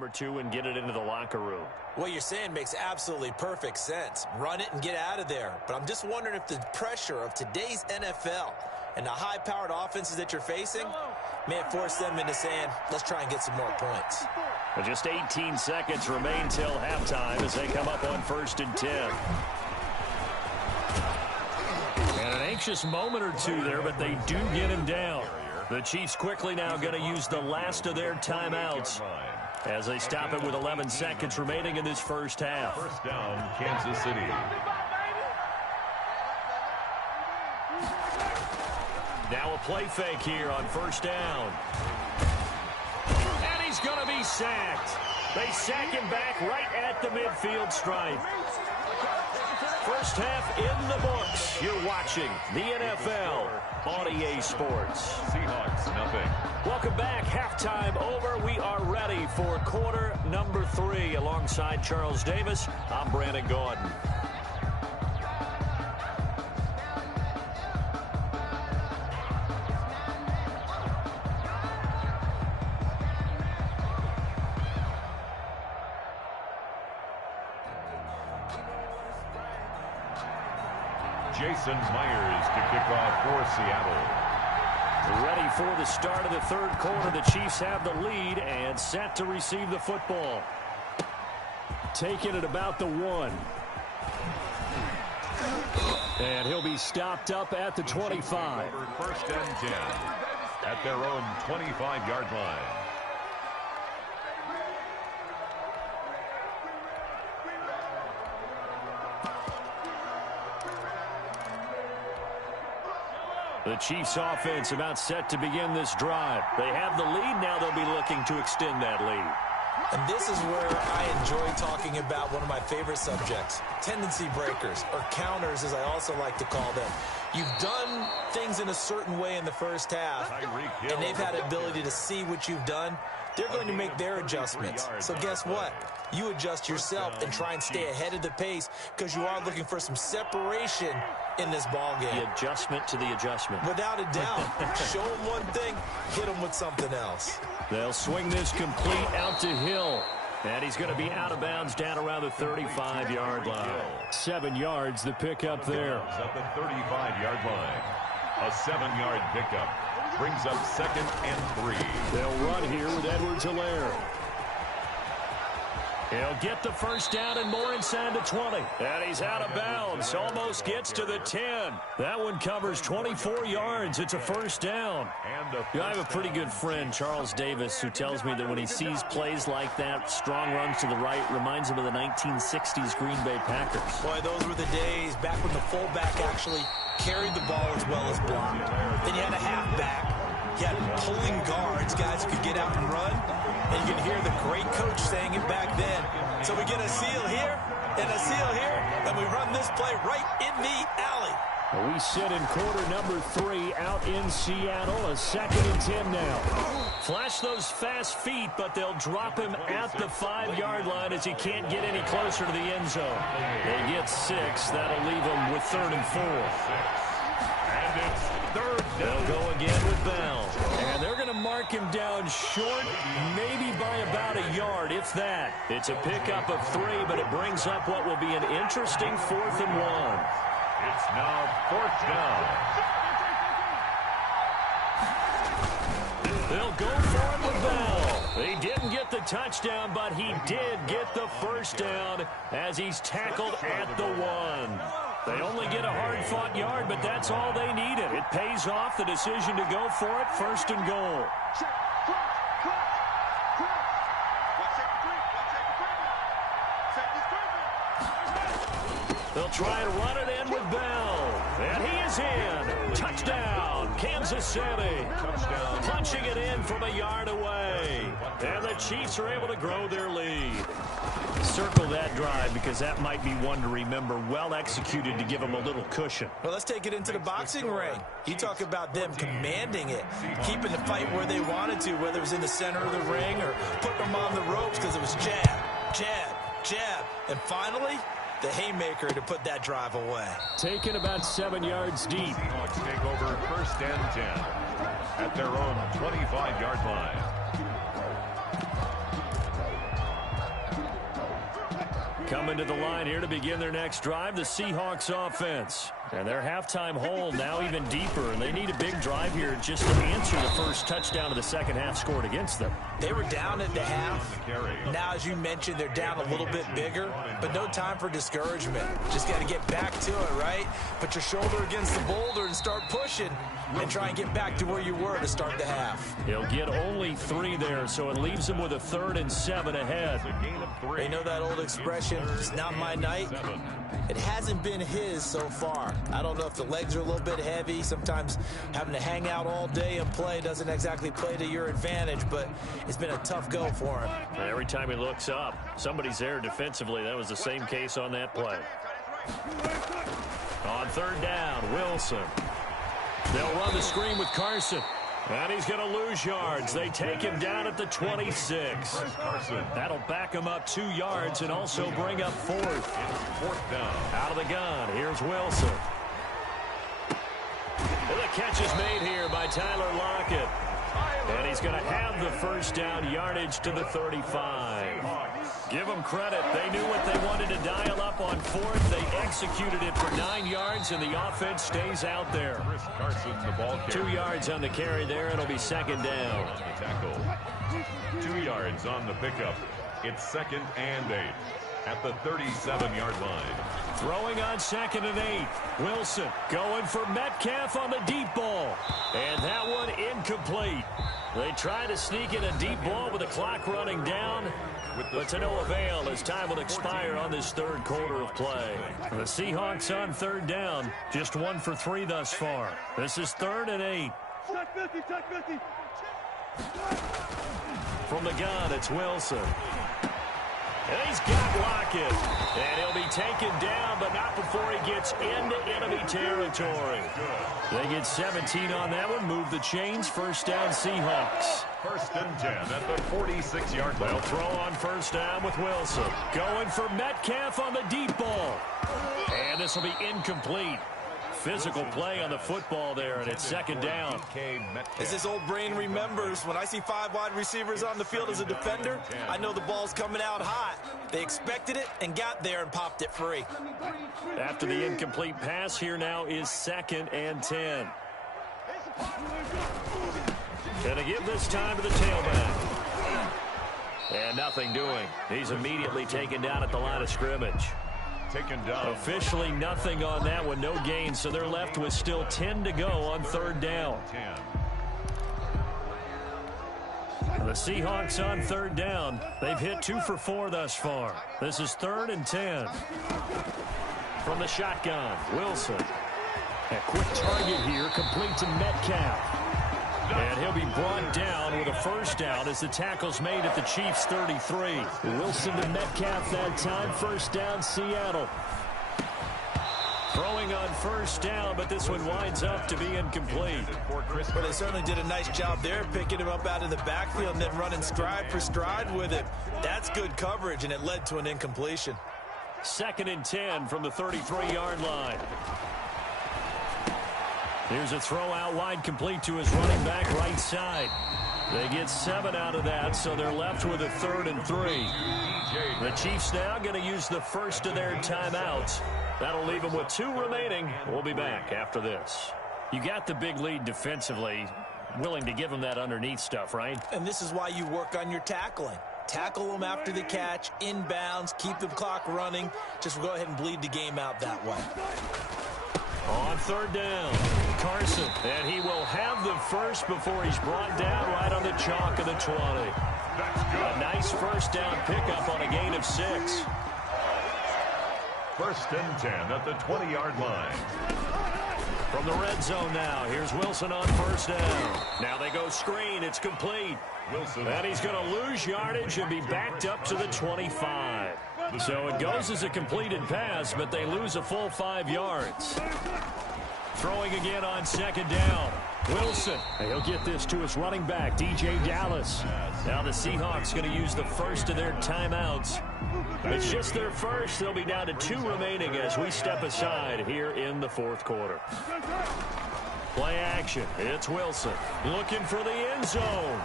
Or two and get it into the locker room. What you're saying makes absolutely perfect sense. Run it and get out of there. But I'm just wondering if the pressure of today's NFL and the high-powered offenses that you're facing may have forced them into saying, let's try and get some more points. But just 18 seconds remain till halftime as they come up on 1st and 10. And an anxious moment or two there, but they do get him down. The Chiefs quickly now going to use the last of their timeouts as they stop it with 11 seconds remaining in this first half. First down, Kansas City. Now a play fake here on first down. And he's going to be sacked. They sack him back right at the midfield stripe. First half in the books. You're watching the NFL on EA Sports. Seahawks, nothing. Welcome back. Halftime over. We are ready for quarter number 3. Alongside Charles Davis, I'm Brandon Gordon. Jason Myers to kick off for Seattle. Ready for the start of the third quarter. The Chiefs have the lead and set to receive the football. Taking it about the 1. And he'll be stopped up at the 25. First and 10 at their own 25-yard line. The Chiefs offense about set to begin this drive. They have the lead. Now they'll be looking to extend that lead. And this is where I enjoy talking about one of my favorite subjects, tendency breakers, or counters as I also like to call them. You've done things in a certain way in the first half, and they've had the ability to see what you've done. They're going to make their adjustments. So guess what? You adjust yourself and try and stay ahead of the pace because you are looking for some separation in this ball game. The adjustment to the adjustment. Without a doubt. Show them one thing, hit them with something else. They'll swing this complete out to Hill. And he's going to be out of bounds down around the 35-yard line. 7 yards, the pickup there. At the 35-yard line. A 7-yard pickup brings up 2nd and 3. They'll run here with Edwards-Helaire. He'll get the first down and more inside the 20. And he's out of bounds. Almost gets to the 10. That one covers 24 yards. It's a first down. I have a pretty good friend, Charles Davis, who tells me that when he sees plays like that, strong runs to the right, reminds him of the 1960s Green Bay Packers. Boy, those were the days back when the fullback actually carried the ball as well as blocked. Then you had a halfback. You had pulling guards, guys who could get out and run. And you can hear the great coach saying it back then. So we get a seal here and a seal here, and we run this play right in the alley. We sit in quarter number 3 out in Seattle. A 2nd and 10 now. Flash those fast feet, but they'll drop him at the 5-yard line as he can't get any closer to the end zone. They get 6. That'll leave him with 3rd and 4. And it's 3rd down. They'll go again with Bell. And they're going to mark him down short, maybe by about a yard, if that. It's a pickup of 3, but it brings up what will be an interesting 4th and 1. It's now 4th down. They'll go for it with Bell. He didn't get the touchdown, but he did get the first down as he's tackled at the 1. They only get a hard-fought yard, but that's all they needed. It pays off the decision to go for it, 1st and goal. They'll try and run it in with Bell. And he is in. Touchdown, Kansas City. Touchdown. Punching it in from a yard away. And the Chiefs are able to grow their lead. Circle that drive because that might be one to remember. Well executed to give them a little cushion. Well, let's take it into the boxing ring. You talk about them commanding it, keeping the fight where they wanted to, whether it was in the center of the ring or putting them on the ropes because it was jab, jab, jab. And finally, the haymaker to put that drive away. Taken about 7 yards deep. Seahawks take over 1st and 10 at their own 25-yard line. Coming to the line here to begin their next drive, the Seahawks offense. And their halftime hole now even deeper, and they need a big drive here just to answer the first touchdown of the second half scored against them. They were down at the half. Now, as you mentioned, they're down a little bit bigger, but no time for discouragement. Just got to get back to it, right? Put your shoulder against the boulder and start pushing and try and get back to where you were to start the half. He'll get only 3 there, so it leaves him with a 3rd and 7 ahead. They know that old expression, it's not my night. It hasn't been his so far. I don't know if the legs are a little bit heavy. Sometimes having to hang out all day and play doesn't exactly play to your advantage, but it's been a tough go for him. And every time he looks up, somebody's there defensively. That was the same case on that play. On third down, Wilson. They'll run the screen with Carson. And he's going to lose yards. They take him down at the 26. That'll back him up 2 yards and also bring up fourth. Down. Out of the gun, here's Wilson. And the catch is made here by Tyler Lockett. And he's going to have the first down yardage to the 35. Give them credit. They knew what they wanted to dial up on fourth. They executed it for 9 yards, and the offense stays out there. Chris Carson, the ball carrier. 2 yards on the carry there. It'll be second down. The tackle. 2 yards on the pickup. It's 2nd and 8 at the 37-yard line. Throwing on 2nd and 8. Wilson going for Metcalf on the deep ball. And that one incomplete. They try to sneak in a deep ball with the clock running down, but to no avail as time will expire on this third quarter of play. The Seahawks on third down, just 1 for 3 thus far. This is 3rd and 8. From the gun, it's Wilson. And he's got Lockett. And he'll be taken down, but not before he gets into enemy territory. They get 17 on that one. Move the chains. First down, Seahawks. 1st and 10 at the 46-yard line. They'll throw on first down with Wilson. Going for Metcalf on the deep ball. And this will be incomplete. Physical play on the football there, and it's 2nd down. As his old brain remembers, when I see 5 wide receivers on the field as a defender, I know the ball's coming out hot. They expected it and got there and popped it free. After the incomplete pass, here now is 2nd and 10. Gonna give this time to the tailback. And nothing doing. He's immediately taken down at the line of scrimmage. Taken down. Officially nothing on that one, no gain, so they're left with still 10 to go on third down. 10. The Seahawks on third down. They've hit 2 for 4 thus far. This is 3rd and 10. From the shotgun, Wilson. A quick target here, complete to Metcalf. And he'll be brought down with a first down as the tackle's made at the Chiefs' 33. Wilson to Metcalf that time. First down, Seattle. Throwing on first down, but this one winds up to be incomplete. Well, they certainly did a nice job there, picking him up out of the backfield and then running stride for stride with it. That's good coverage, and it led to an incompletion. 2nd and 10 from the 33-yard line. Here's a throw out wide, complete to his running back right side. They get 7 out of that, so they're left with a 3rd and 3. The Chiefs now going to use the first of their timeouts. That'll leave them with 2 remaining. We'll be back after this. You got the big lead defensively. Willing to give them that underneath stuff, right? And this is why you work on your tackling. Tackle them after the catch, inbounds, keep the clock running. Just go ahead and bleed the game out that way. On third down, Carson, and he will have the first before he's brought down right on the chalk of the 20. A nice first down pickup on a gain of 6. 1st and 10 at the 20-yard line. From the red zone now, here's Wilson on first down. Now they go screen, it's complete. Wilson. And he's going to lose yardage and be backed up to the 25. So it goes as a completed pass, but they lose a full 5 yards. Throwing again on 2nd down. Wilson. He'll get this to his running back, DJ Dallas. Now the Seahawks going to use the first of their timeouts. It's just their first. They'll be down to 2 remaining as we step aside here in the 4th quarter. Play action. It's Wilson looking for the end zone.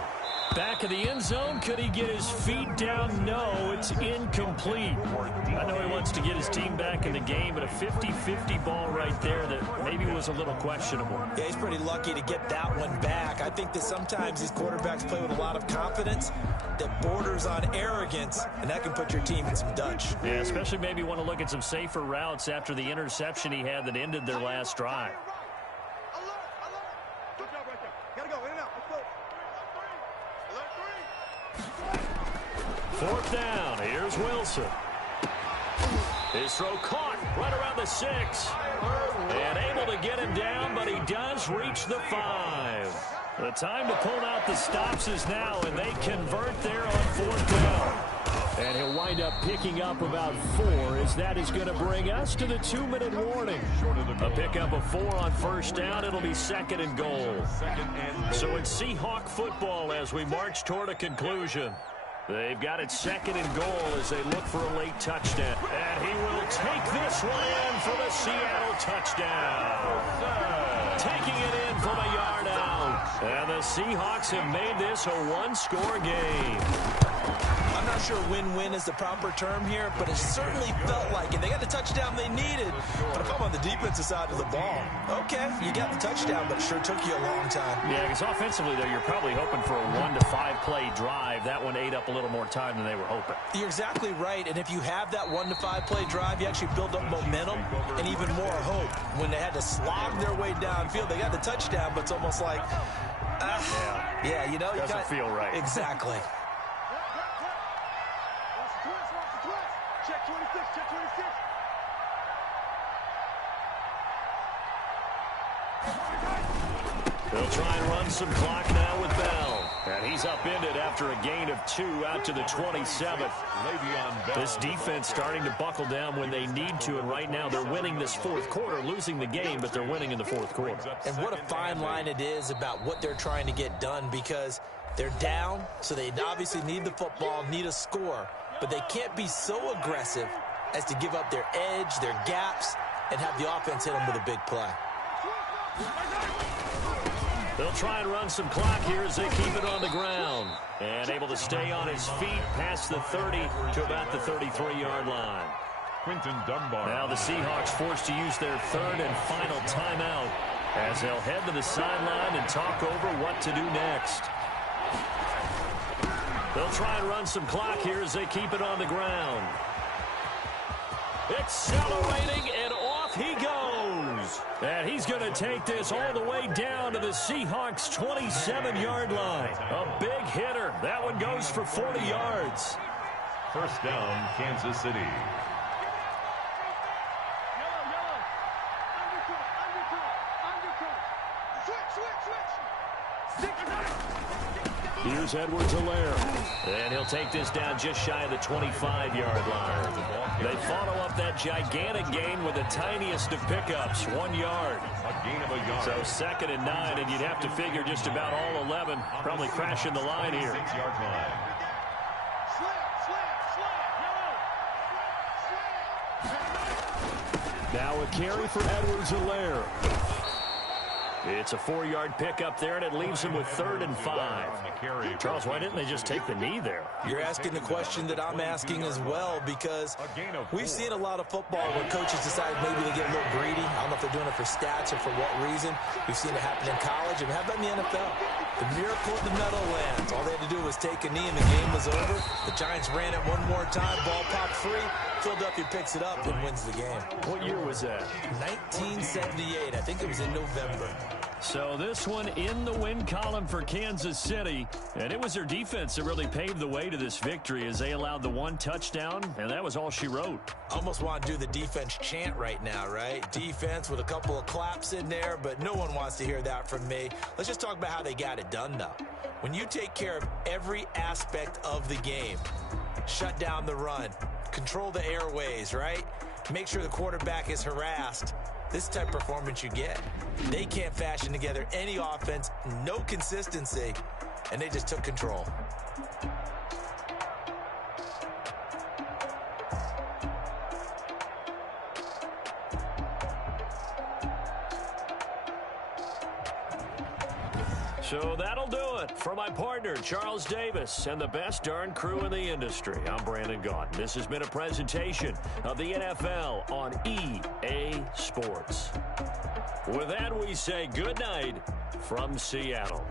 Back of the end zone. Could he get his feet down? No, it's incomplete. I know he wants to get his team back in the game, but a 50-50 ball right there that maybe was a little questionable. Yeah, he's pretty lucky to get that one back. I think that sometimes these quarterbacks play with a lot of confidence that borders on arrogance, and that can put your team in some Dutch. Yeah, especially maybe want to look at some safer routes after the interception he had that ended their last drive. Fourth down. Here's Wilson. His throw caught right around the 6. And able to get him down, but he does reach the 5. The time to pull out the stops is now, and they convert there on 4th down. And he'll wind up picking up about 4, as that is going to bring us to the 2-minute warning. A pickup of 4 on 1st down. It'll be 2nd and goal. So it's Seahawk football as we march toward a conclusion. They've got it 2nd and goal as they look for a late touchdown. And he will take this one in for the Seattle touchdown. Taking it in from a yard out. And the Seahawks have made this a one-score game. I'm not sure win-win is the proper term here, but it certainly felt like it. They got the touchdown they needed. But if I'm on the defensive side of the ball, okay, you got the touchdown, but it sure took you a long time. Yeah, because offensively, though, you're probably hoping for a 1 to 5 play drive. That one ate up a little more time than they were hoping. You're exactly right, and if you have that 1 to 5 play drive, you actually build up momentum and even more hope. When they had to slog their way downfield, they got the touchdown, but it's almost like, yeah, you know. Doesn't feel right. Exactly. Check 26, check 26. They'll try and run some clock now with Bell. And he's upended after a gain of 2 out to the 27. This defense starting to buckle down when they need to, and right now they're winning this 4th quarter, losing the game, but they're winning in the 4th quarter. And what a fine line it is about what they're trying to get done, because they're down, so they obviously need the football, need a score, but they can't be so aggressive as to give up their edge, their gaps, and have the offense hit them with a big play. They'll try and run some clock here as they keep it on the ground. And able to stay on his feet past the 30 to about the 33-yard line. Quinton Dunbar. Now the Seahawks forced to use their 3rd and final timeout as they'll head to the sideline and talk over what to do next. They'll try and run some clock here as they keep it on the ground. Accelerating, and off he goes. And he's going to take this all the way down to the Seahawks' 27-yard line. A big hitter. That one goes for 40 yards. 1st down, Kansas City. Here's Edwards-Helaire. And he'll take this down just shy of the 25-yard line. They follow up that gigantic gain with the tiniest of pickups, 1 yard. A gain of a yard. So 2nd and 9, and you'd have to figure just about all 11 probably crashing the line here. 6-yard line. Now a carry for Edwards-Helaire. It's a 4-yard pickup there, and it leaves him with 3rd and 5. Charles, why didn't they just take the knee there? You're asking the question that I'm asking as well, because we've seen a lot of football where coaches decide maybe they get a little greedy. I don't know if they're doing it for stats or for what reason. We've seen it happen in college, and how about in the NFL? The miracle of the Meadowlands. All they had to do was take a knee, and the game was over. The Giants ran it one more time. Ball popped free. Philadelphia picks it up and wins the game. What year was that? 1978. I think it was in November. So this one in the win column for Kansas City, and it was their defense that really paved the way to this victory as they allowed the 1 touchdown, and that was all she wrote. Almost want to do the defense chant right now, right? Defense with a couple of claps in there, but no one wants to hear that from me. Let's just talk about how they got it done, though. When you take care of every aspect of the game, shut down the run, control the airways, right? Make sure the quarterback is harassed. This type of performance you get. They can't fashion together any offense, no consistency, and they just took control. So that'll do it for my partner, Charles Davis, and the best darn crew in the industry. I'm Brandon Gaudin. This has been a presentation of the NFL on EA Sports. With that, we say good night from Seattle.